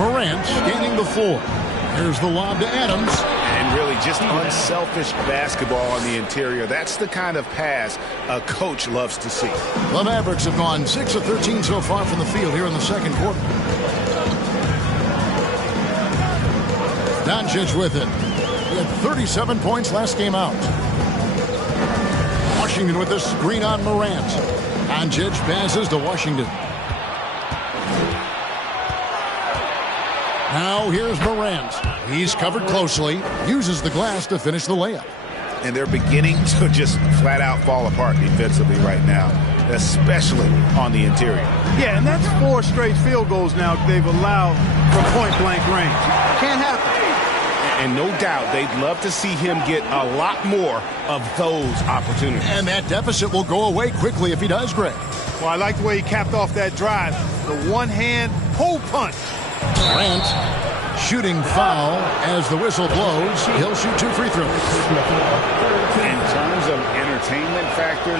Morant scanning the floor. Here's the lob to Adams. And really just unselfish basketball on the interior. That's the kind of pass a coach loves to see. The Mavericks have gone 6 of 13 so far from the field here in the second quarter. Doncic with it. He had 37 points last game out. Washington with the screen on Morant. Doncic passes to Washington. Now here's Morant. He's covered closely. Uses the glass to finish the layup. And they're beginning to just flat out fall apart defensively right now, especially on the interior. Yeah, and that's 4 straight field goals now they've allowed from point-blank range. Can't happen. And no doubt they'd love to see him get a lot more of those opportunities. And that deficit will go away quickly if he does, Greg. Well, I like the way he capped off that drive. The one-hand pull punch. Morant shooting foul as the whistle blows. He'll shoot 2 free throws. In terms of entertainment factor,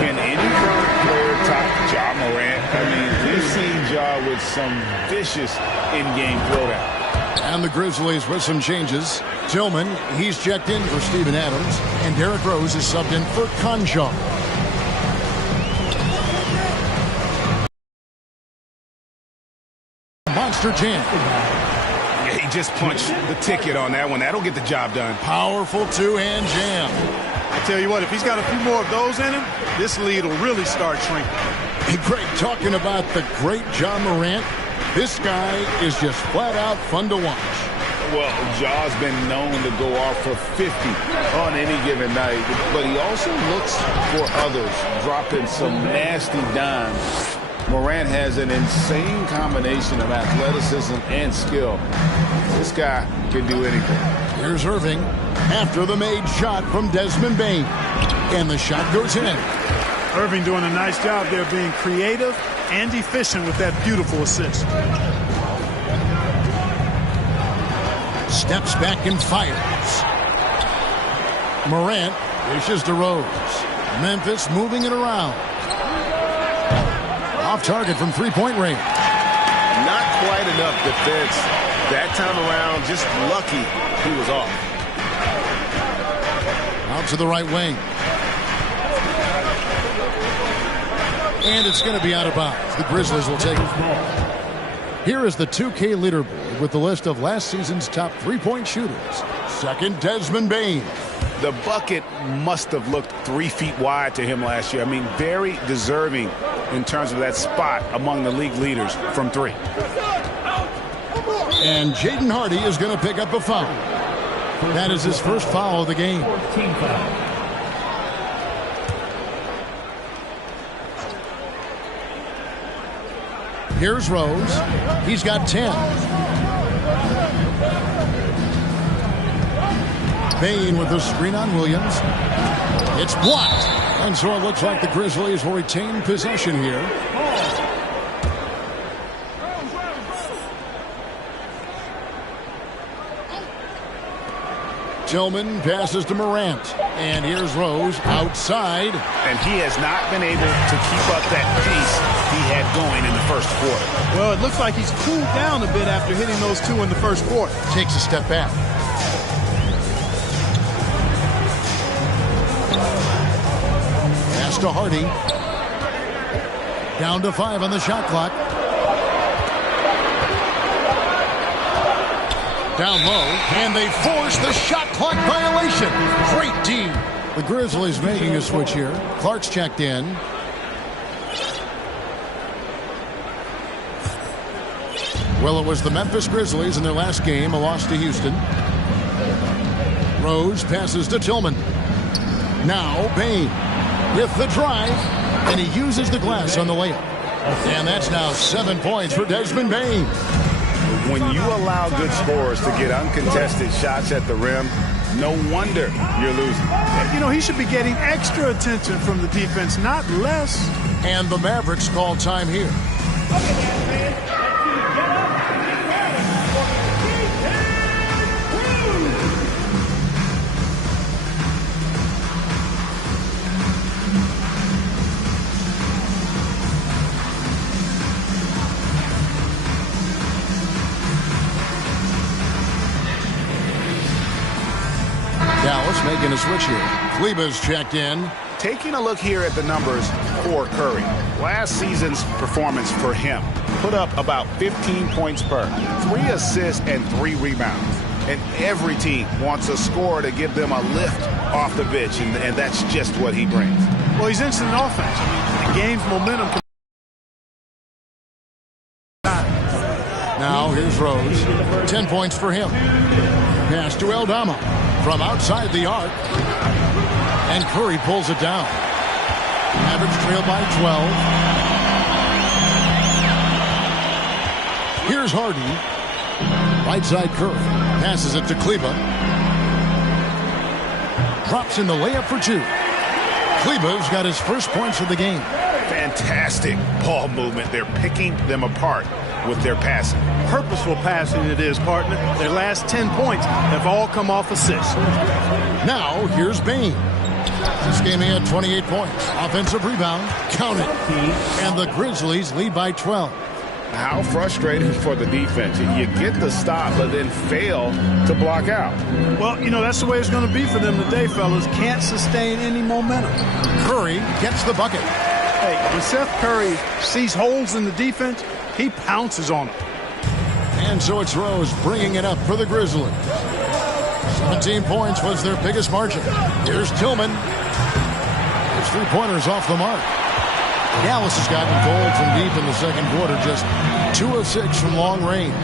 can any current player top Ja Morant? I mean, we've seen Ja with some vicious in-game throwdown. And the Grizzlies with some changes. Tillman, he's checked in for Steven Adams. And Derrick Rose is subbed in for Conchar. Monster jam. Yeah, he just punched the ticket on that one. That'll get the job done. Powerful two-hand jam. I tell you what, if he's got a few more of those in him, this lead will really start shrinking. Hey, Greg, talking about the great Ja Morant, this guy is just flat out fun to watch. Well, Ja's been known to go off for 50 on any given night, but he also looks for others, dropping some nasty dimes. Morant has an insane combination of athleticism and skill. This guy can do anything. Here's Irving after the made shot from Desmond Bane. And the shot goes in. Irving doing a nice job there being creative and efficient with that beautiful assist. Steps back and fires. Morant dishes to Rose. Memphis moving it around. Off target from three-point range. Not quite enough defense. That time around, just lucky he was off. Out to the right wing. And it's going to be out of bounds. The Grizzlies will take it. Here is the 2K leaderboard with the list of last season's top three-point shooters. Second, Desmond Bane. The bucket must have looked 3 feet wide to him last year. I mean, very deserving in terms of that spot among the league leaders from 3. And Jaden Hardy is going to pick up a foul. That is his first foul of the game. Here's Rose. He's got 10. Bane with the screen on Williams. It's blocked. And so it looks like the Grizzlies will retain possession here. Tillman passes to Morant. And here's Rose outside. And he has not been able to keep up that pace he had going in the first quarter. Well, it looks like he's cooled down a bit after hitting those 2 in the first quarter. Takes a step back. Pass to Hardy. Down to 5 on the shot clock. Down low, and they force the shot clock violation. Great D. The Grizzlies making a switch here. Clark's checked in. Well, it was the Memphis Grizzlies in their last game, a loss to Houston. Rose passes to Tillman. Now Bane with the drive, and he uses the glass on the layup. And that's now 7 points for Desmond Bane. When you allow good scorers to get uncontested shots at the rim, no wonder you're losing. You know, he should be getting extra attention from the defense, not less. And the Mavericks call time here. making a switch here. Kleba's checked in. Taking a look here at the numbers for Curry. Last season's performance for him put up about 15 points per, 3 assists and 3 rebounds. And every team wants a scorer to give them a lift off the bench, and that's just what he brings. Well, he's instant offense. I mean, the game's momentum. Now here's Rose. 10 points for him. Pass to Aldama from outside the arc. And Curry pulls it down. Mavericks trail by 12. Here's Harden. Right side Curry. Passes it to Kleba. Drops in the layup for 2. Kleba's got his first points of the game. Fantastic ball movement. They're picking them apart with their passing. Purposeful passing it is, partner. Their last 10 points have all come off assists. Now here's Bain. This game he had 28 points. Offensive rebound. Count it. And the Grizzlies lead by 12. How frustrating for the defense. You get the stop, but then fail to block out. Well, you know, that's the way it's going to be for them today, fellas. Can't sustain any momentum. Curry gets the bucket. Hey, when Seth Curry sees holes in the defense, he pounces on it. And so it's Rose bringing it up for the Grizzlies. 17 points was their biggest margin. Here's Tillman. His three-pointers off the mark. Dallas has gotten cold from deep in the second quarter, just 2 of 6 from long range.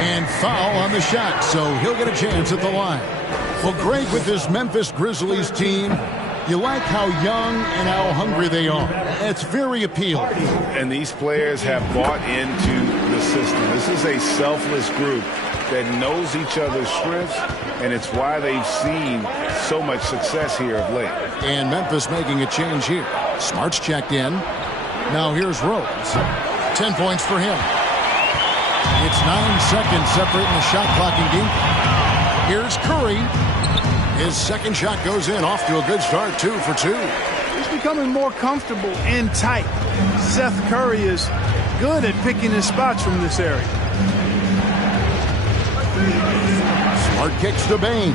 And foul on the shot, so he'll get a chance at the line. Well, Greg, with this Memphis Grizzlies team, you like how young and how hungry they are. It's very appealing. And these players have bought into the system. This is a selfless group that knows each other's strengths, and it's why they've seen so much success here of late. And Memphis making a change here. Smart's checked in. Now here's Rose. 10 points for him. It's 9 seconds separating the shot clock in game. Here's Curry. His second shot goes in, off to a good start, 2 for 2. He's becoming more comfortable and tight. Seth Curry is good at picking his spots from this area. Smart kicks to Bain.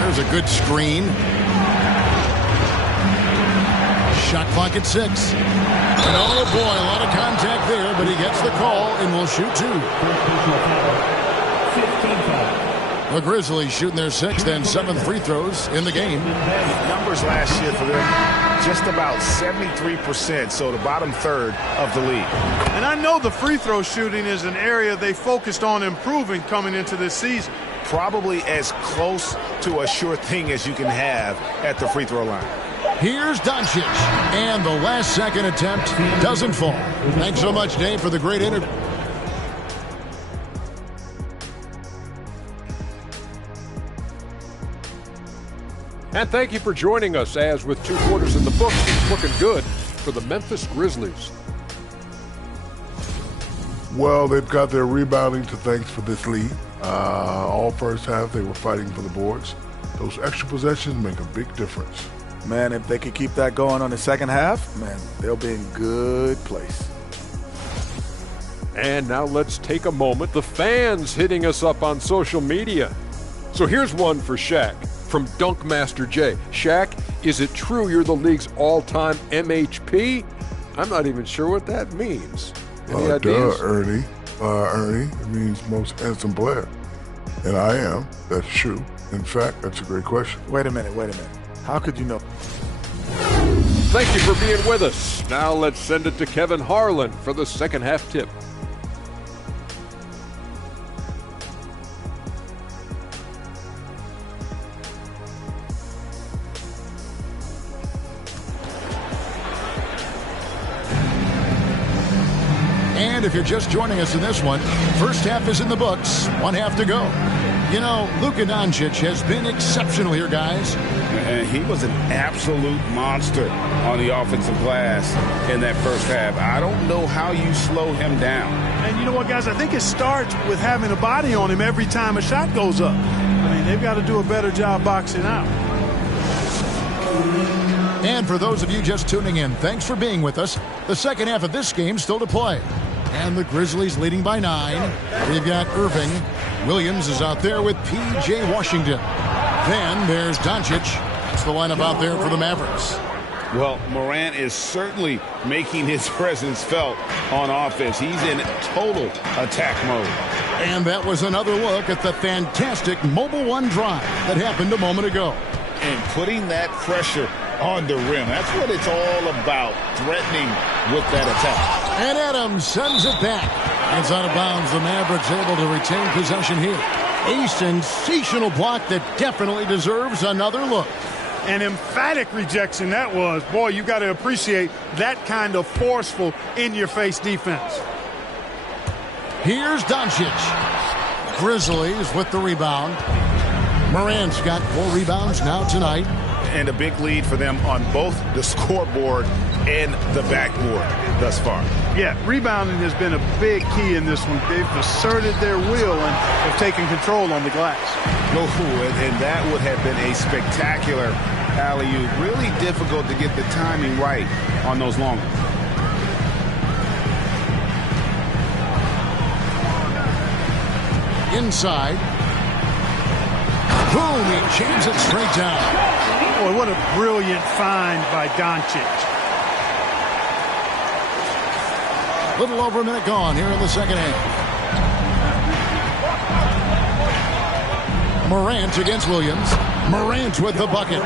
There's a good screen. Shot clock at 6. And oh boy, a lot of contact there, but he gets the call and will shoot 2. The Grizzlies shooting their 6th and 7th free throws in the game. Numbers last year for them, just about 73%, so the bottom third of the league. And I know the free throw shooting is an area they focused on improving coming into this season. Probably as close to a sure thing as you can have at the free throw line. Here's Doncic, and the last second attempt doesn't fall. Thanks so much, Dave, for the great interview. And thank you for joining us, as with 2 quarters in the books, it's looking good for the Memphis Grizzlies. Well, they've got their rebounding to thanks for this lead. All first half, they were fighting for the boards. Those extra possessions make a big difference. Man, if they could keep that going on the second half, man, they'll be in good place. And now let's take a moment. The fans hitting us up on social media. So here's one for Shaq from Dunkmaster J. Shaq, is it true you're the league's all-time MHP? I'm not even sure what that means. Any ideas? Ernie. Ernie, it means most handsome player. And I am. That's true. In fact, that's a great question. Wait a minute. How could you know? Thank you for being with us. Now let's send it to Kevin Harlan for the second half tip. And if you're just joining us in this one, first half is in the books, 1 half to go. You know, Luka Doncic has been exceptional here, guys. And he was an absolute monster on the offensive glass in that first half. I don't know how you slow him down. And you know what, guys? I think it starts with having a body on him every time a shot goes up. I mean, they've got to do a better job boxing out. And for those of you just tuning in, thanks for being with us. The second half of this game still to play. And the Grizzlies leading by 9. We've got Irving. Williams is out there with P.J. Washington. Then there's Doncic. That's the lineup out there for the Mavericks. Well, Morant is certainly making his presence felt on offense. He's in total attack mode. And that was another look at the fantastic Mobile One drive that happened a moment ago. And putting that pressure on the rim. That's what it's all about, threatening with that attack. And Adams sends it back. It's out of bounds. The Mavericks able to retain possession here. A sensational block that definitely deserves another look. An emphatic rejection that was. Boy, you got to appreciate that kind of forceful, in-your-face defense. Here's Doncic. Grizzlies with the rebound. Morant's got 4 rebounds now tonight. And a big lead for them on both the scoreboard and the backboard thus far. Yeah, rebounding has been a big key in this one. They've asserted their will and have taken control on the glass. And that would have been a spectacular alley-oop. Really difficult to get the timing right on those long ones. Inside. Boom, he jams it straight down. Boy, what a brilliant find by Doncic. Little over a minute gone here in the second half. Morant against Williams. Morant with the bucket.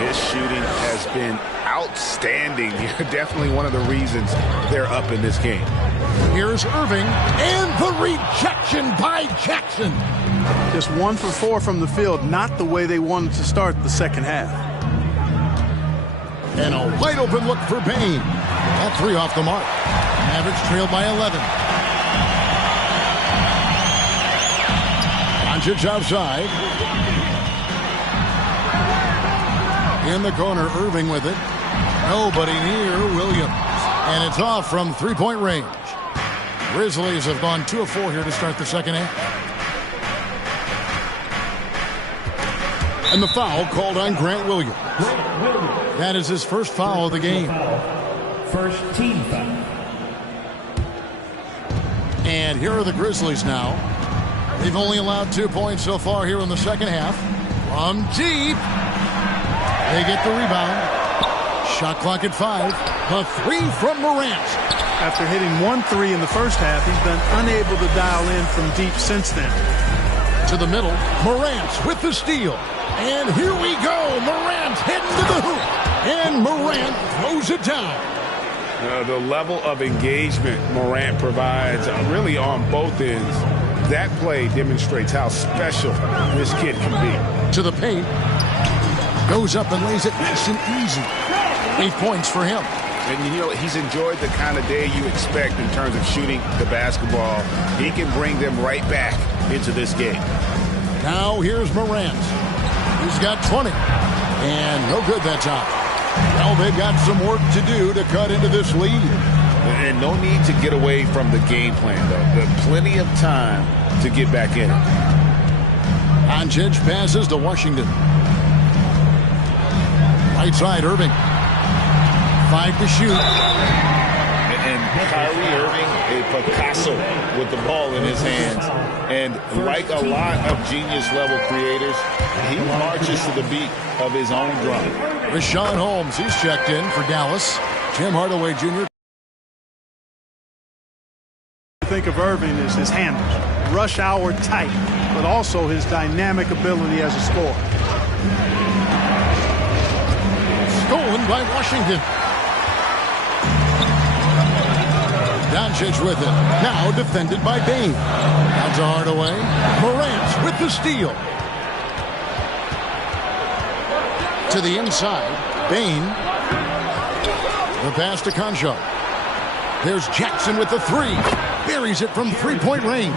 His shooting has been outstanding. Definitely one of the reasons they're up in this game. Here's Irving, and the rejection by Jackson. Just 1 for 4 from the field, not the way they wanted to start the second half. And a wide open look for Bain. That 3 off the mark. Mavericks trailed by 11. Doncic outside. In the corner, Irving with it. Nobody near Williams. And it's off from 3-point range. Grizzlies have gone 2 of 4 here to start the second half. And the foul called on Grant Williams. That is his first foul of the game. First team foul. And here are the Grizzlies now. They've only allowed 2 points so far here in the second half. From deep. They get the rebound. Shot clock at 5. The 3 from Morant. After hitting 1 3 in the first half, he's been unable to dial in from deep since then. To the middle, Morant with the steal. And here we go. Morant heading to the hoop. And Morant throws it down. The level of engagement Morant provides really on both ends. That play demonstrates how special this kid can be. To the paint. Goes up and lays it nice and easy. 8 points for him. And, he's enjoyed the kind of day you expect in terms of shooting the basketball. He can bring them right back into this game. Now here's Morant. He's got 20. And no good that time. Well, they've got some work to do to cut into this lead. And no need to get away from the game plan, though. There's plenty of time to get back in it. Doncic passes to Washington. Right side, Irving. 5 to shoot. And Kyrie Irving, a Picasso with the ball in his hands. And like a lot of genius-level creators, he marches to the beat of his own drum. Rashawn Holmes, he's checked in for Dallas. Tim Hardaway Jr. Think of Irving as his handles. Rush hour tight, but also his dynamic ability as a scorer. Stolen by Washington. Doncic with it. Now defended by Bain. That's a Hardaway. Morant with the steal. To the inside. Bain. The pass to Concho. There's Jackson with the 3. Buries it from 3-point range.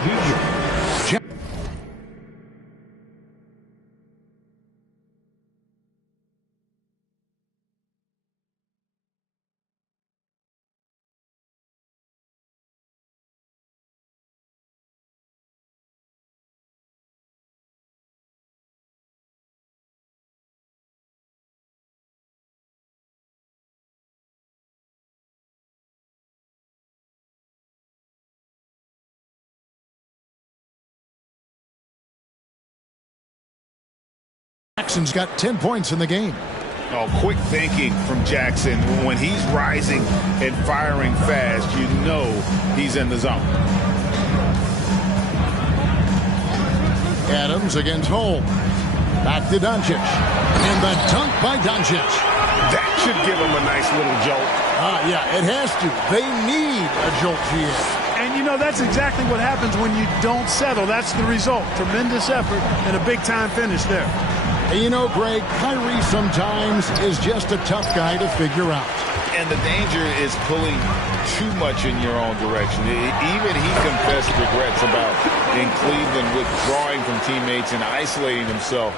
Jackson's got 10 points in the game. Oh, quick thinking from Jackson. When he's rising and firing fast, you know he's in the zone. Adams against Holmes. Back to Doncic. And the dunk by Doncic. That should give him a nice little jolt. Yeah, it has to. They need a jolt here. And, you know, that's exactly what happens when you don't settle. That's the result. Tremendous effort and a big-time finish there. And you know, Greg, Kyrie sometimes is just a tough guy to figure out. And the danger is pulling too much in your own direction. Even he confessed regrets about in Cleveland withdrawing from teammates and isolating himself.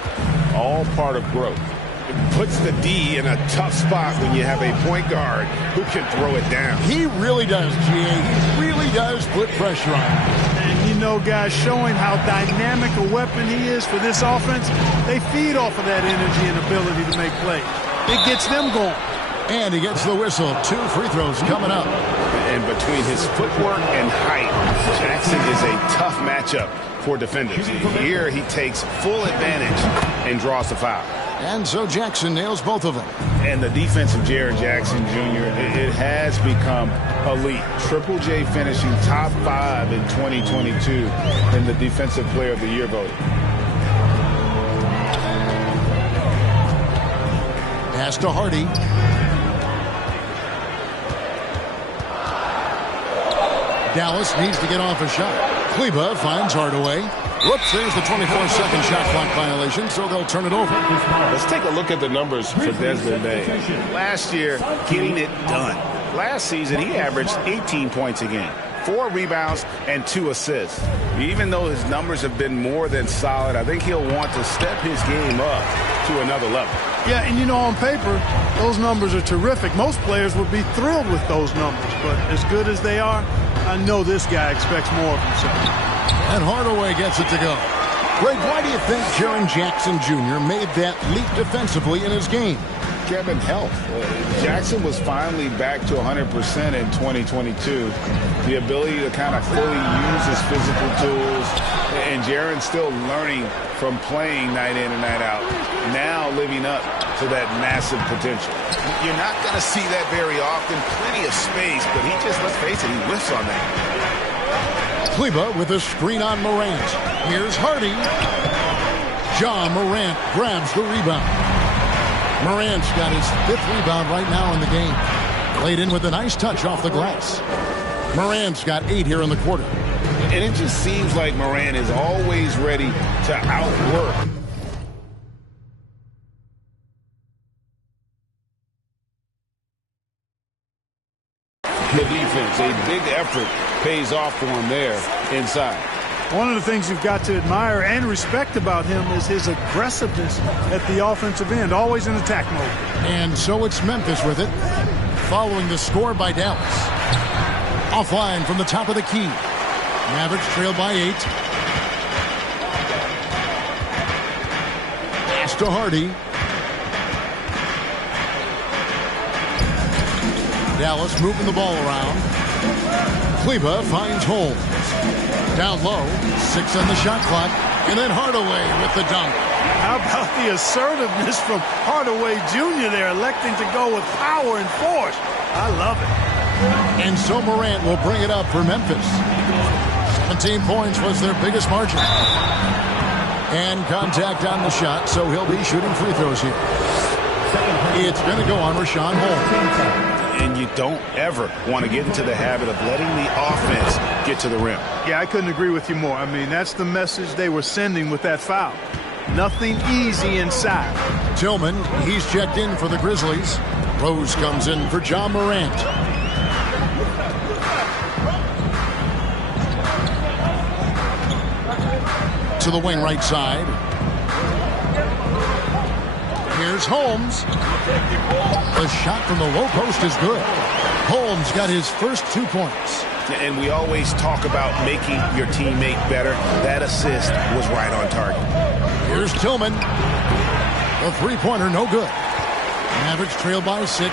All part of growth. It puts the D in a tough spot when you have a point guard who can throw it down. He really does, G.A. He really does put pressure on him. And, you know, guys, showing how dynamic a weapon he is for this offense, they feed off of that energy and ability to make plays. It gets them going. And he gets the whistle. 2 free throws coming up. And between his footwork and height, Jackson is a tough matchup for defenders. Here he takes full advantage and draws the foul. And so Jackson nails both of them. And the defense of Jaren Jackson Jr., it has become elite. Triple J finishing top 5 in 2022 in the Defensive Player of the Year voting. Pass to Hardy. Dallas needs to get off a shot. Kleba finds Hardaway. Whoops, there's the 24-second shot clock violation, so they'll turn it over. Let's take a look at the numbers for Desmond Bain. Last year, getting it done. Last season, he averaged 18 points a game, 4 rebounds, and 2 assists. Even though his numbers have been more than solid, I think he'll want to step his game up to another level. Yeah, and you know, on paper, those numbers are terrific. Most players would be thrilled with those numbers, but as good as they are, I know this guy expects more of himself. And Hardaway gets it to go. Greg, why do you think Jaren Jackson Jr. made that leap defensively in his game? Kevin, health. Jackson was finally back to 100% in 2022. The ability to kind of fully use his physical tools. And Jaren's still learning from playing night in and night out. Now living up to that massive potential. You're not going to see that very often. Plenty of space, but he just, let's face it, he whiffs on that. Kleba with a screen on Morant. Here's Hardy. John Morant grabs the rebound. Morant's got his 5th rebound right now in the game. Laid in with a nice touch off the glass. Morant's got 8 here in the quarter. And it just seems like Morant is always ready to outwork the defense. A big effort pays off for him there inside. One of the things you've got to admire and respect about him is his aggressiveness at the offensive end, always in attack mode. And so it's Memphis with it, following the score by Dallas. Offline from the top of the key. Mavericks trail by 8. Pass to Hardy. Dallas moving the ball around. Kleba finds Holmes. Down low, 6 on the shot clock, and then Hardaway with the dunk. How about the assertiveness from Hardaway Jr. there, electing to go with power and force? I love it. And so Morant will bring it up for Memphis. 17 points was their biggest margin. And contact on the shot, so he'll be shooting free throws here. It's going to go on Rashawn Holmes. And you don't ever want to get into the habit of letting the offense get to the rim. Yeah, I couldn't agree with you more. I mean, that's the message they were sending with that foul. Nothing easy inside. Tillman, he's checked in for the Grizzlies. Rose comes in for John Morant. To the wing right side. Here's Holmes. The shot from the low post is good. Holmes got his first 2 points. And we always talk about making your teammate better. That assist was right on target. Here's Tillman. The three-pointer, no good. Mavericks trail by 6.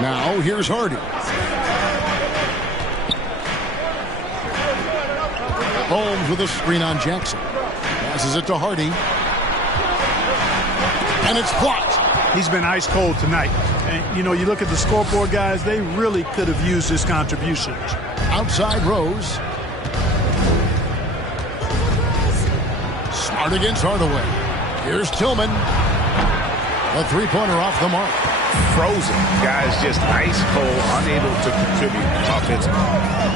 Now, here's Hardy. Holmes with a screen on Jackson. Passes it to Hardy. And it's blocked. He's been ice cold tonight. And, you know, you look at the scoreboard, guys, they really could have used his contributions. Outside Rose. Smart against Hardaway. Here's Tillman. A three-pointer off the mark. Frozen. Guys just ice cold, unable to contribute offensively.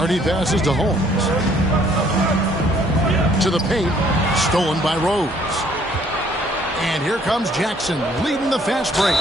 Hardy passes to Holmes. To the paint. Stolen by Rose. And here comes Jackson leading the fast break.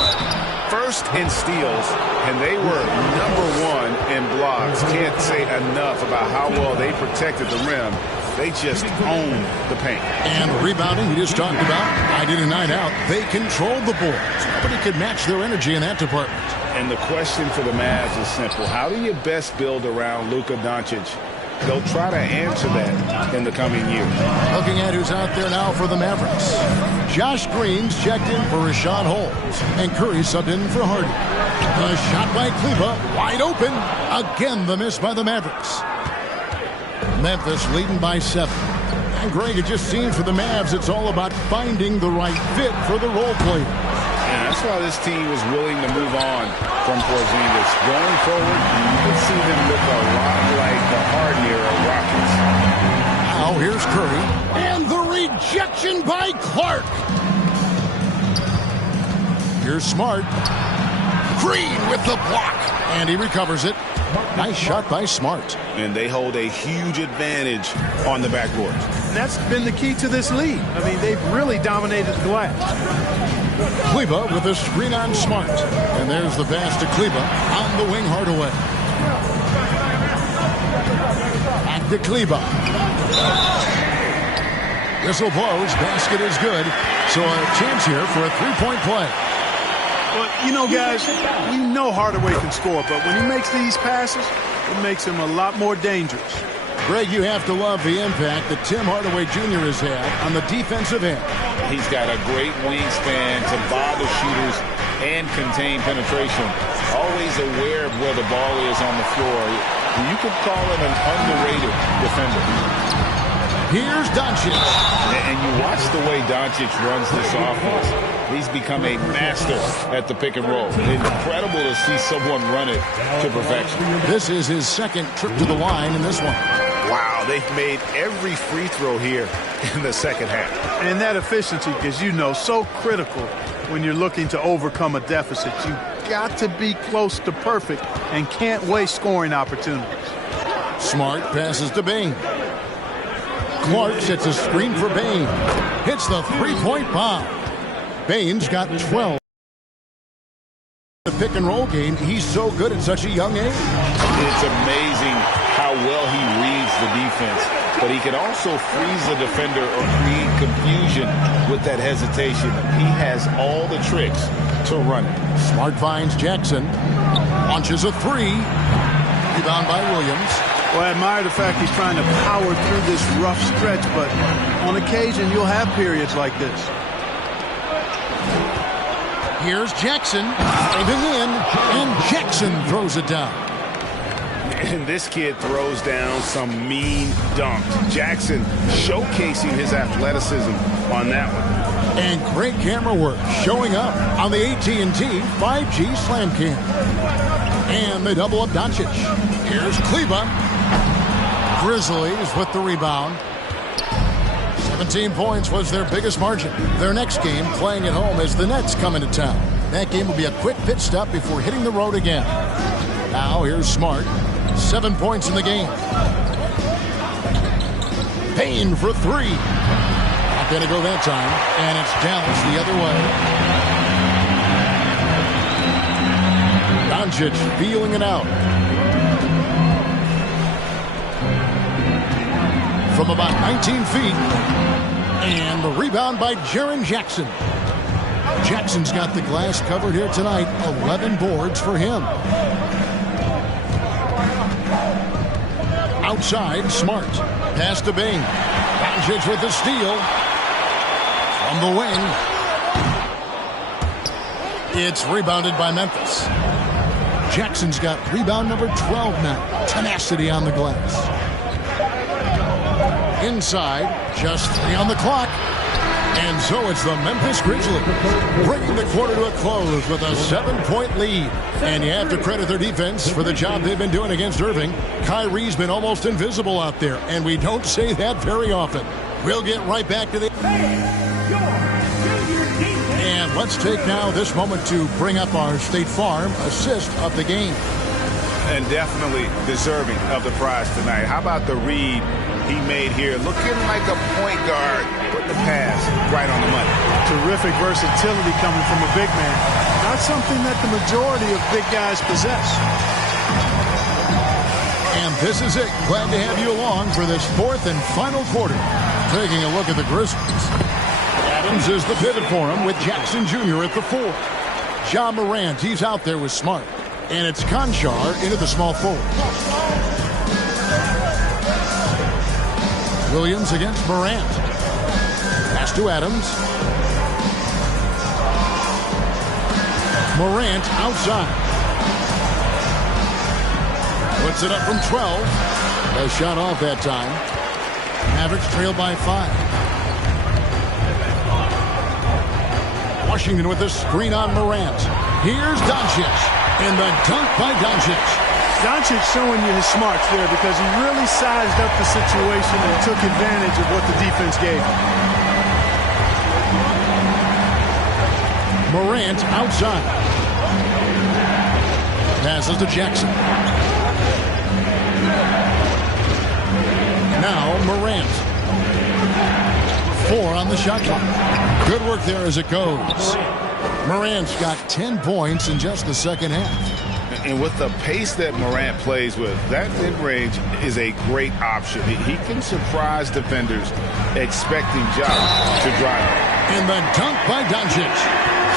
First in steals, and they were #1 in blocks. Can't say enough about how well they protected the rim. They just owned the paint. And rebounding, we just talked about, night in and night out, they controlled the boards. Nobody could match their energy in that department. And the question for the Mavs is simple. How do you best build around Luka Doncic? They'll try to answer that in the coming years. Looking at who's out there now for the Mavericks. Josh Green's checked in for Rashawn Holmes. And Curry subbed in for Hardy. A shot by Kleba, wide open. Again, the miss by the Mavericks. Memphis leading by 7. And Greg, it just seems for the Mavs, it's all about finding the right fit for the role player. And that's why this team was willing to move on from Porzingis. Going forward, you could see them look a lot like the Harden-era Rockets. Now here's Curry. And the rejection by Clark. Here's Smart. Green with the block. And he recovers it. Nice shot by Smart. And they hold a huge advantage on the backboard. And that's been the key to this league. I mean, they've really dominated the glass. Kleba with a screen on Smart. And there's the pass to Kleba on the wing Hardaway. Back to Kleba. Whistle blows. Basket is good. So a chance here for a three-point play. Well, you know, guys, we know Hardaway can score, but when he makes these passes, it makes him a lot more dangerous. Greg, you have to love the impact that Tim Hardaway Jr. has had on the defensive end. He's got a great wingspan to bother shooters and contain penetration. Always aware of where the ball is on the floor. You could call him an underrated defender. Here's Doncic. And you watch the way Doncic runs this offense. He's become a master at the pick and roll. Incredible to see someone run it to perfection. This is his second trip to the line in this one. Wow, they've made every free throw here in the second half. And that efficiency, because you know, so critical when you're looking to overcome a deficit. You got to be close to perfect and can't waste scoring opportunities. Smart passes to Bane. Clark sets a screen for Bane. Hits the three-point bomb. Bane's got 12. The pick and roll game, he's so good at such a young age. It's amazing how well he reads the defense, but he can also freeze the defender or create confusion with that hesitation. He has all the tricks to run it. Smart finds Jackson. Launches a three. Rebound by Williams. Well, I admire the fact he's trying to power through this rough stretch, but on occasion you'll have periods like this. Here's Jackson. Driving in, and Jackson throws it down. And this kid throws down some mean dunks. Jackson showcasing his athleticism on that one. And great camera work showing up on the AT&T 5G Slam Cam. And they double up Doncic. Here's Kleba. Grizzlies with the rebound. 17 points was their biggest margin. Their next game, playing at home, as the Nets come into town. That game will be a quick pit stop before hitting the road again. Now here's Smart. 7 points in the game. Payne for three. Not going to go that time. And it's Dallas the other way. Doncic feeling it out. From about 19 feet. And the rebound by Jaren Jackson. Jackson's got the glass covered here tonight. 11 boards for him. Outside, Smart. Pass to Bane. Doncic with the steal. From the wing. It's rebounded by Memphis. Jackson's got rebound number 12 now. Tenacity on the glass. inside, just 3 on the clock. And so it's the Memphis Grizzlies bringing the quarter to a close with a 7-point lead. And you have to credit their defense for the job they've been doing against Irving. Kyrie's been almost invisible out there, and we don't say that very often. We'll get right back to the... And let's take now this moment to bring up our State Farm assist of the game. And definitely deserving of the prize tonight. How about the read he made here? Looking like a point guard. Put the pass right on the money. Terrific versatility coming from a big man. Not something that the majority of big guys possess. And this is it. Glad to have you along for this fourth and final quarter. Taking a look at the Grizzlies. Adams is the pivot for him with Jackson Jr. at the 4. Ja Morant, he's out there with Smart. And it's Conchar into the small forward. Williams against Morant. Pass to Adams. Morant outside. Puts it up from 12. A shot off that time. Mavericks trail by 5. Washington with a screen on Morant. Here's Doncic. And the dunk by Doncic. Doncic showing you his smarts there because he really sized up the situation and took advantage of what the defense gave him. Morant outside. Passes to Jackson. Now Morant. 4 on the shot clock. Good work there as it goes. Morant's got 10 points in just the second half. And with the pace that Morant plays with, that mid-range is a great option. He can surprise defenders expecting Ja to drive. And the dunk by Doncic.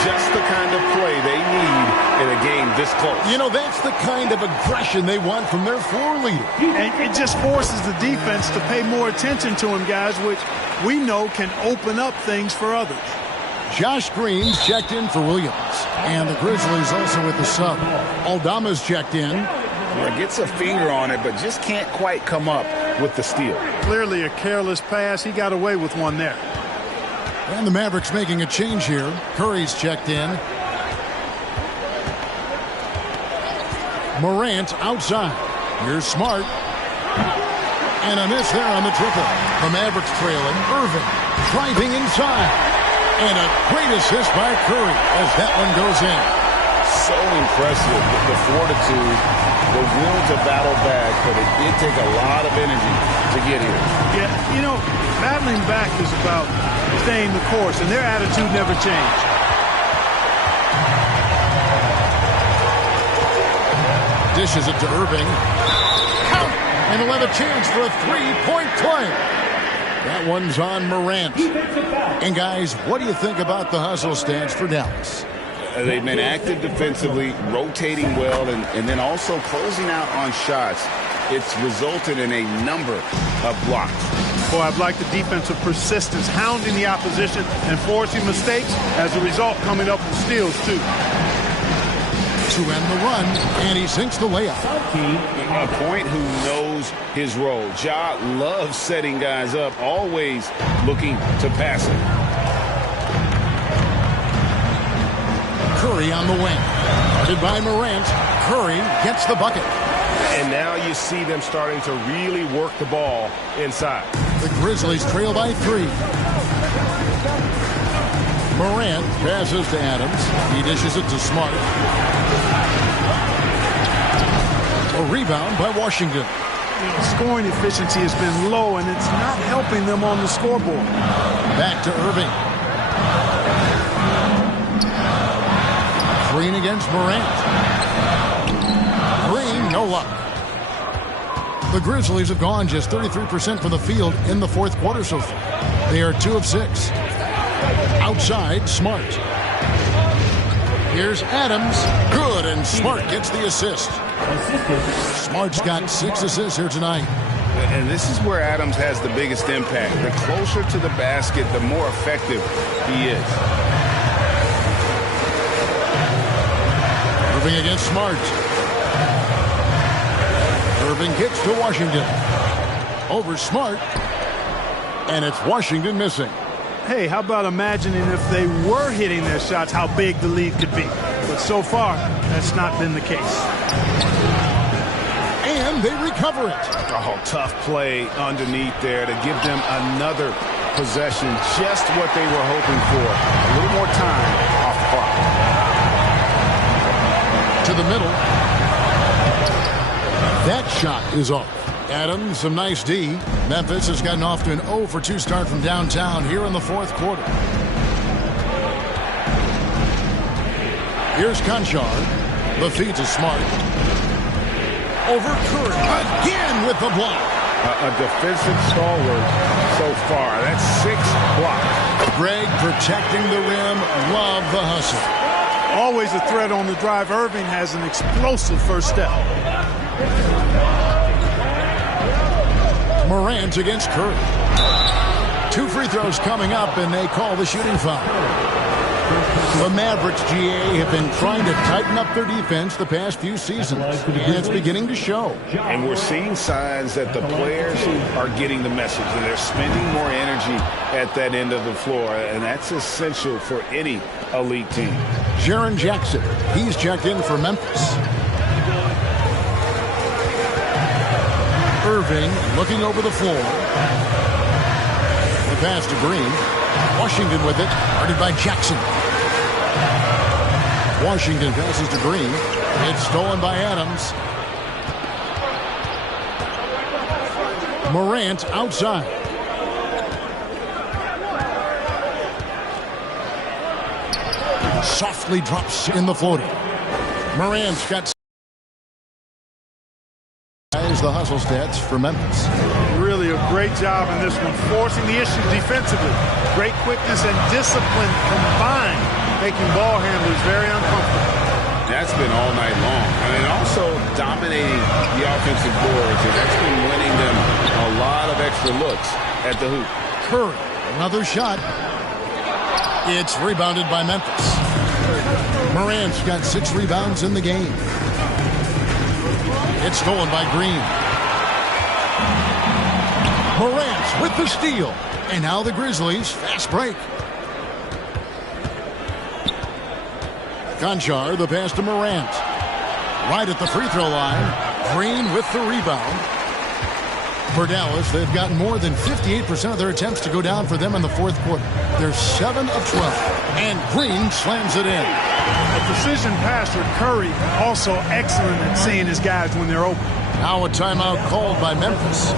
Just the kind of play they need in a game this close. You know, that's the kind of aggression they want from their floor leader. And it just forces the defense to pay more attention to him, guys, which we know can open up things for others. Josh Green's checked in for Williams. And the Grizzlies also with the sub. Aldama's checked in. Yeah, gets a finger on it, but just can't quite come up with the steal. Clearly a careless pass. He got away with one there. And the Mavericks making a change here. Curry's checked in. Morant outside. Here's Smart. And a miss there on the triple. The Mavericks trailing. Irving driving inside. And a great assist by Curry as that one goes in. So impressive. The fortitude, the will to battle back, but it did take a lot of energy to get here. Yeah, you know, battling back is about staying the course, and their attitude never changed. Dishes it to Irving. Count! And he'll have a chance for a three-point play. That one's on Morant. And guys, what do you think about the hustle stats for Dallas? They've been active defensively, rotating well, and then also closing out on shots. It's resulted in a number of blocks. Boy, I've liked the defensive persistence, hounding the opposition and forcing mistakes. As a result, coming up with steals, too. To end the run, and he sinks the layup. A point who knows his role. Ja loves setting guys up, always looking to pass it. Curry on the wing. Guarded by Morant. Curry gets the bucket. And now you see them starting to really work the ball inside. The Grizzlies trail by 3. Morant passes to Adams. He dishes it to Smart. A rebound by Washington. Scoring efficiency has been low, and it's not helping them on the scoreboard. Back to Irving. Green against Morant. Green, no luck. The Grizzlies have gone just 33% from the field in the fourth quarter so far. They are 2 of 6. Outside, Smart. Here's Adams. Good, and Smart gets the assist. Smart's got 6 assists here tonight. And this is where Adams has the biggest impact. The closer to the basket, the more effective he is. Irving against Smart. Irving kicks to Washington. Over Smart. And it's Washington missing. Hey, how about imagining if they were hitting their shots, how big the lead could be. But so far, that's not been the case. And they recover it. Oh, tough play underneath there to give them another possession. Just what they were hoping for. A little more time off the clock. To the middle. That shot is off. Adams, some nice D. Memphis has gotten off to an 0 for 2 start from downtown here in the fourth quarter. Here's Conchar. The feed to Smart. Over Curry. Again with the block. A defensive stalwart so far. That's 6 blocks. Greg protecting the rim. Love the hustle. Always a threat on the drive. Irving has an explosive first step. Morant against Curry. 2 free throws coming up, and they call the shooting foul. The Mavericks, GA, have been trying to tighten up their defense the past few seasons, and it's beginning to show. And we're seeing signs that the players are getting the message, and they're spending more energy at that end of the floor, and that's essential for any elite team. Jaren Jackson, he's checked in for Memphis. Irving looking over the floor. The pass to Green. Washington with it, guarded by Jackson. Washington passes to Green. It's stolen by Adams. Morant outside. Softly drops in the floater. Morant's got the hustle stats for Memphis. Really a great job in this one, forcing the issue defensively. Great quickness and discipline combined, making ball handlers very uncomfortable. That's been all night long. And also dominating the offensive boards, and that's been winning them a lot of extra looks at the hoop. Curry, another shot. It's rebounded by Memphis. Morant's got 6 rebounds in the game. It's stolen by Green. Morant with the steal. And now the Grizzlies, fast break. Conchar, the pass to Morant. Right at the free throw line. Green with the rebound. For Dallas, they've gotten more than 58% of their attempts to go down for them in the fourth quarter. They're 7 of 12. And Green slams it in. A precision pass for Curry, also excellent at seeing his guys when they're open. Now a timeout called by Memphis.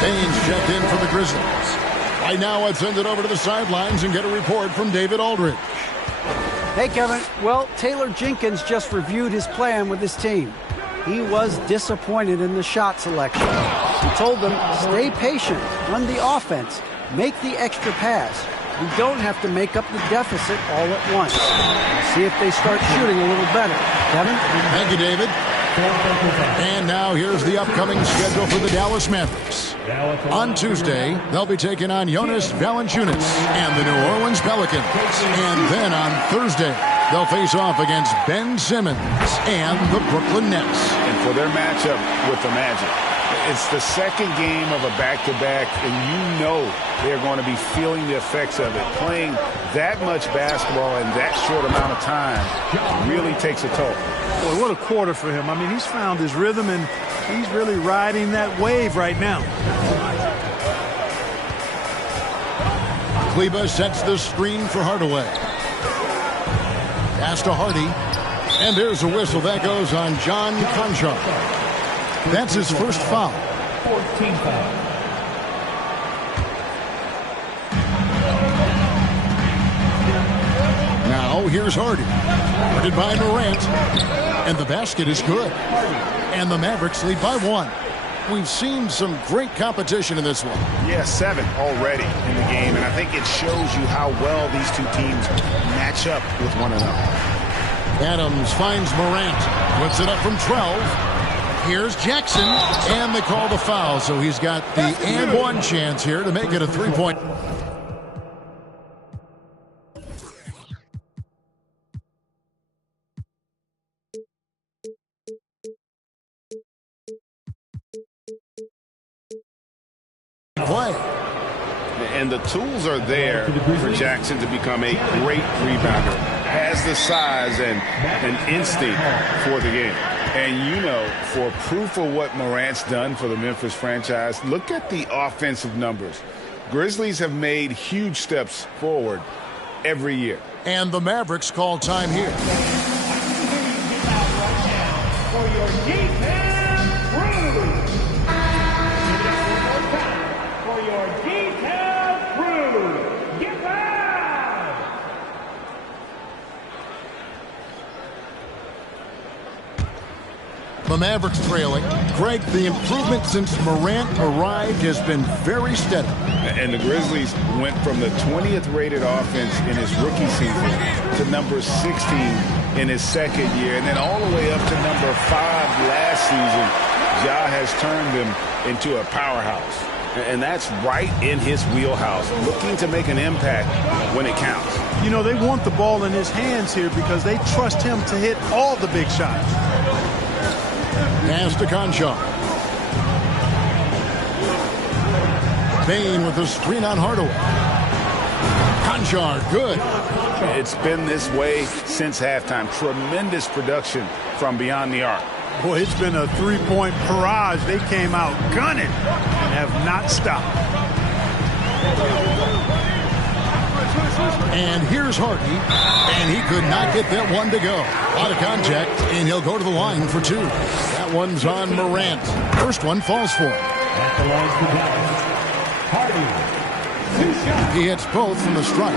Baines checked in for the Grizzlies. Right now, let's send it over to the sidelines and get a report from David Aldridge. Hey, Kevin. Well, Taylor Jenkins just reviewed his plan with his team. He was disappointed in the shot selection. He told them, stay patient, run the offense, make the extra pass. We don't have to make up the deficit all at once. See if they start shooting a little better. Kevin? Thank you, David. And now here's the upcoming schedule for the Dallas Mavericks. On Tuesday, they'll be taking on Jonas Valanciunas and the New Orleans Pelicans. And then on Thursday, they'll face off against Ben Simmons and the Brooklyn Nets. And for their matchup with the Magic, it's the second game of a back-to-back, and you know they're going to be feeling the effects of it. Playing that much basketball in that short amount of time really takes a toll. Boy, what a quarter for him. I mean, he's found his rhythm, and he's really riding that wave right now. Kleba sets the screen for Hardaway. Pass to Hardy. And there's a whistle that goes on John Conchar. That's his first foul. 14 foul. Now here's Hardy. Guarded by Morant. And the basket is good. And the Mavericks lead by 1. we've seen some great competition in this one. Yeah, 7 already in the game, and I think it shows you how well these two teams match up with one another. Adams finds Morant, puts it up from 12. Here's Jackson, and they call the foul, so he's got the and one chance here to make it a 3-point. Play. And the tools are there for Jackson to become a great rebounder. Has the size and an instinct for the game. And you know, for proof of what Morant's done for the Memphis franchise, look at the offensive numbers. Grizzlies have made huge steps forward every year. And the Mavericks call time here. For your defense crew. For your defense crew. Get back! The Mavericks trailing. Greg, the improvement since Morant arrived has been very steady. And the Grizzlies went from the 20th rated offense in his rookie season to number 16 in his second year, and then all the way up to number 5 last season. Ja has turned them into a powerhouse, and that's right in his wheelhouse, looking to make an impact when it counts. You know, they want the ball in his hands here because they trust him to hit all the big shots. Pass to Conchar. Bain with a screen on Hardaway. Conchar, good. It's been this way since halftime. Tremendous production from beyond the arc. Boy, it's been a three-point barrage. They came out gunning and have not stopped. And here's Hardy, and he could not get that one to go. Out of contact, and he'll go to the line for 2. That one's on Morant. First one falls for him. At the line for Dallas, Hardy. 2 shots. He hits both from the strike.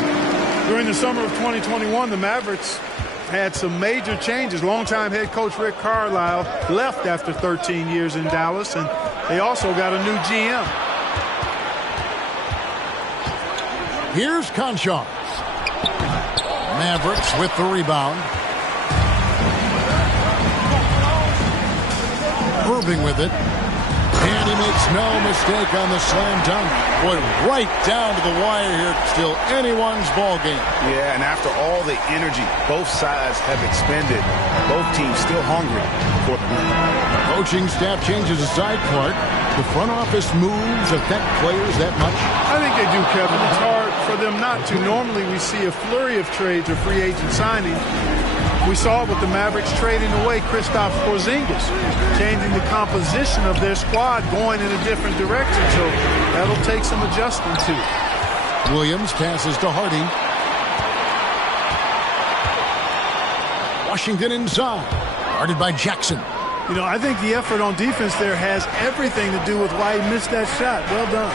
During the summer of 2021, the Mavericks had some major changes. Longtime head coach Rick Carlisle left after 13 years in Dallas, and they also got a new GM. Here's Conchar. Mavericks with the rebound. Irving with it. And he makes no mistake on the slam dunk. Boy, right down to the wire here. Still anyone's ball game. Yeah, and after all the energy both sides have expended, both teams still hungry for the win. Coaching staff changes the side part. The front office moves affect players that much? I think they do, Kevin. It's hard for them not to. Normally we see a flurry of trades or free agent signings. We saw it with the Mavericks trading away Kristaps Porzingis, changing the composition of their squad, going in a different direction. So that'll take some adjusting to. Williams passes to Hardy. Washington inside. Guarded by Jackson. You know, I think the effort on defense there has everything to do with why he missed that shot. Well done.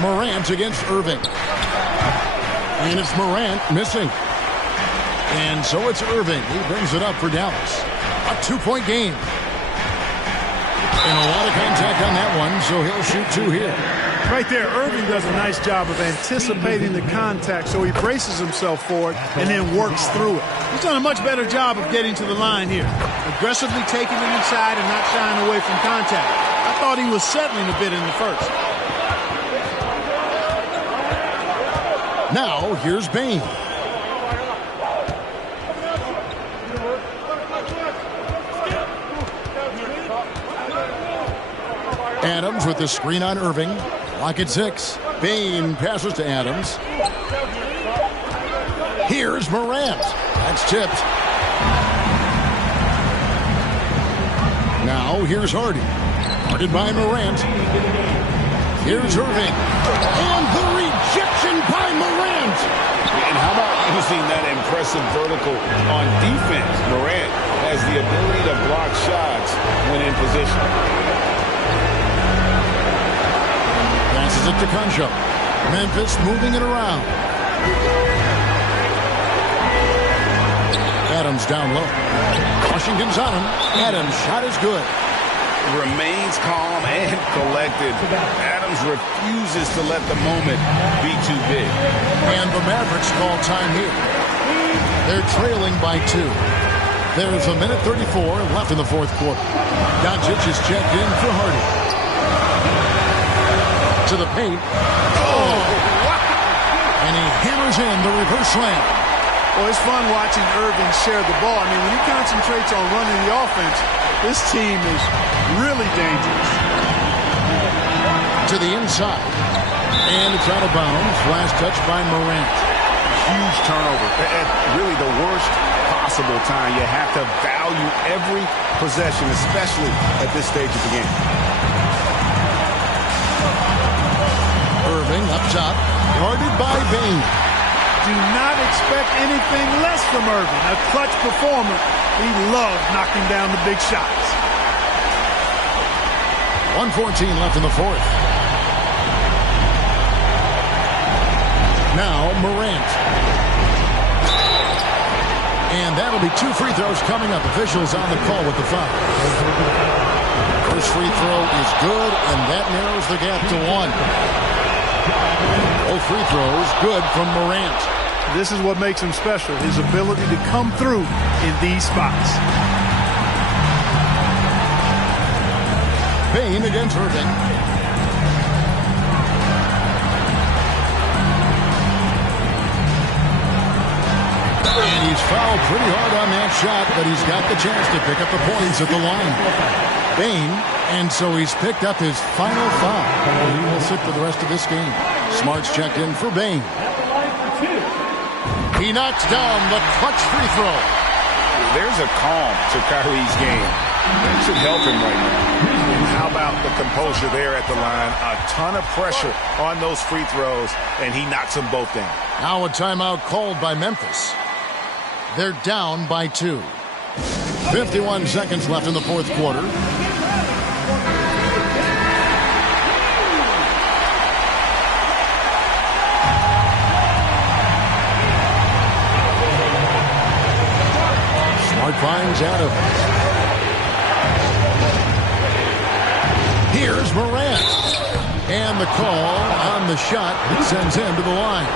Morant against Irving. And it's Morant missing. And so it's Irving. He brings it up for Dallas. A 2-point game. And a lot of contact on that one, so he'll shoot 2 here. Right there, Irving does a nice job of anticipating the contact, so he braces himself for it and then works through it. He's done a much better job of getting to the line here, aggressively taking it inside and not shying away from contact. I thought he was settling a bit in the first. Now, here's Bain. Adams with the screen on Irving. Lock at 6. Bain passes to Adams. Here's Morant. That's tipped. Now, here's Hardy. Guarded by Morant. Here's Irving. And the rejection by Morant. And how about using that impressive vertical on defense? Morant has the ability to block shots when in position. Passes it to Conchar. Memphis moving it around. Adams down low. Washington's on him. Adams' shot is good. Remains calm and collected. Adams refuses to let the moment be too big. And the Mavericks call time here. They're trailing by 2. There's 1:34 left in the fourth quarter. Doncic is checked in for Hardy. To the paint. Oh! And he hammers in the reverse slam. Well, it's fun watching Irving share the ball. I mean, when he concentrates on running the offense, this team is really dangerous. To the inside. And it's out of bounds. Last touch by Morant. Huge turnover. At really the worst possible time. You have to value every possession, especially at this stage of the game. Irving up top. Guarded by Bane. Do not expect anything less from Irving. A clutch performer. He loves knocking down the big shots. 1:14 left in the fourth. Now Morant. And that'll be 2 free throws coming up. Officials on the call with the foul. First free throw is good, and that narrows the gap to 1. Both free throws good from Morant. This is what makes him special, his ability to come through in these spots. Bane against Irving. And he's fouled pretty hard on that shot, but he's got the chance to pick up the points at the line. Bane, and so he's picked up his final foul. He will sit for the rest of this game. Smart's checked in for Bane. He knocks down the clutch free throw. There's a calm to Kyrie's game. That should help him right now. And how about the composure there at the line? A ton of pressure on those free throws, and he knocks them both down. Now a timeout called by Memphis. They're down by 2. 51 seconds left in the fourth quarter. Smart finds Adams. Here's Morant. And the call on the shot that sends him to the line.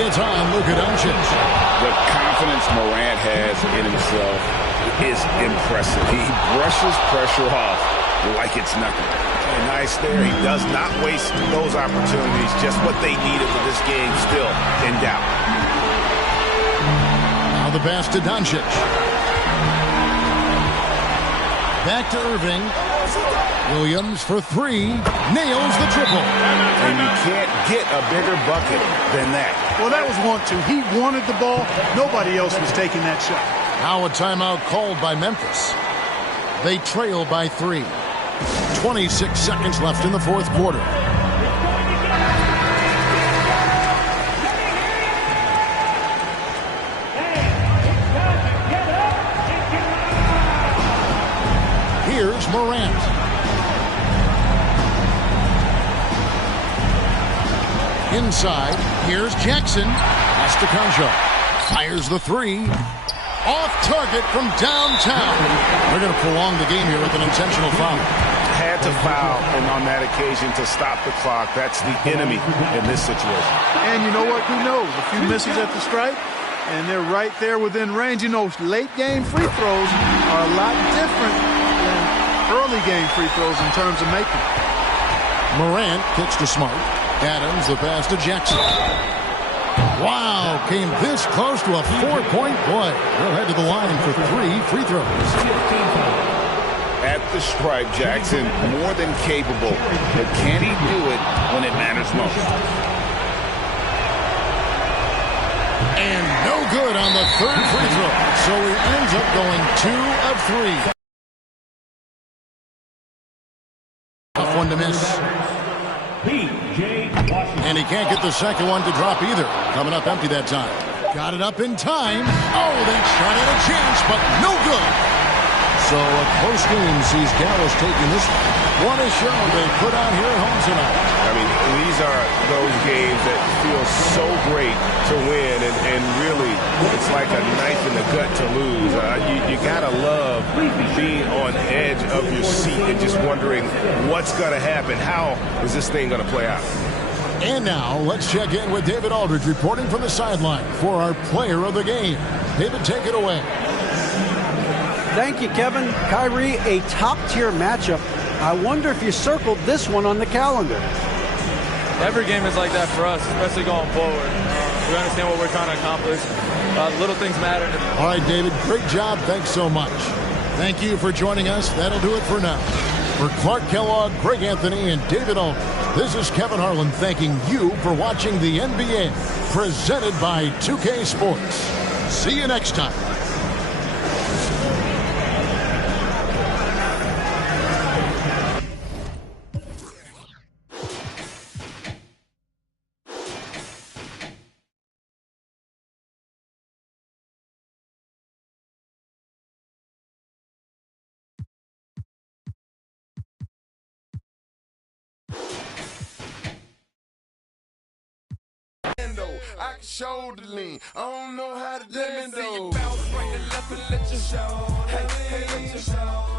It's on Luka Doncic. The confidence Morant has in himself is impressive. He brushes pressure off like it's nothing. And nice there. He does not waste those opportunities. Just what they needed with this game still in doubt. Now the pass to Doncic. Back to Irving. Williams for 3. Nails the triple. And you can't get a bigger bucket than that. Well, that was 1-2. He wanted the ball. Nobody else was taking that shot. Now a timeout called by Memphis. They trail by 3. 26 seconds left in the fourth quarter. Here's Morant. Inside, here's Jackson. Astacancho fires the 3. Off target from downtown. They're going to prolong the game here with an intentional foul. Had to foul, and on that occasion to stop the clock. That's the enemy in this situation. And you know what? Who knows? A few misses at the stripe, and they're right there within range. You know, late game free throws are a lot different than early game free throws in terms of making. Morant kicks to Smart. Adams, the pass to Jackson. Wow, came this close to a 4-point play. They'll head to the line for 3 free throws. At the stripe, Jackson, more than capable. But can he do it when it matters most? And no good on the 3rd free throw. So he ends up going 2 of 3. Tough one to miss. And he can't get the second one to drop either. Coming up empty that time. Got it up in time. Oh, they shot at a chance, but no good. So a close game sees Dallas taking this one. What a show they put on here at home tonight. I mean, these are those games that feel so great to win, and really it's like a knife in the gut to lose. You gotta love being on edge of your seat and just wondering what's gonna happen. How is this thing gonna play out? And now let's check in with David Aldridge reporting from the sideline for our player of the game. David, take it away. Thank you, Kevin. Kyrie, a top-tier matchup. I wonder if you circled this one on the calendar. Every game is like that for us, especially going forward. We understand what we're trying to accomplish. Little things matter. All right, David, great job. Thanks so much. Thank you for joining us. That'll do it for now. For Clark Kellogg, Greg Anthony, and David Aldridge, this is Kevin Harlan thanking you for watching the NBA, presented by 2K Sports. See you next time. I can shoulder lean. I don't know how to dance. Bounce right to left and let you show. Hey, let you show.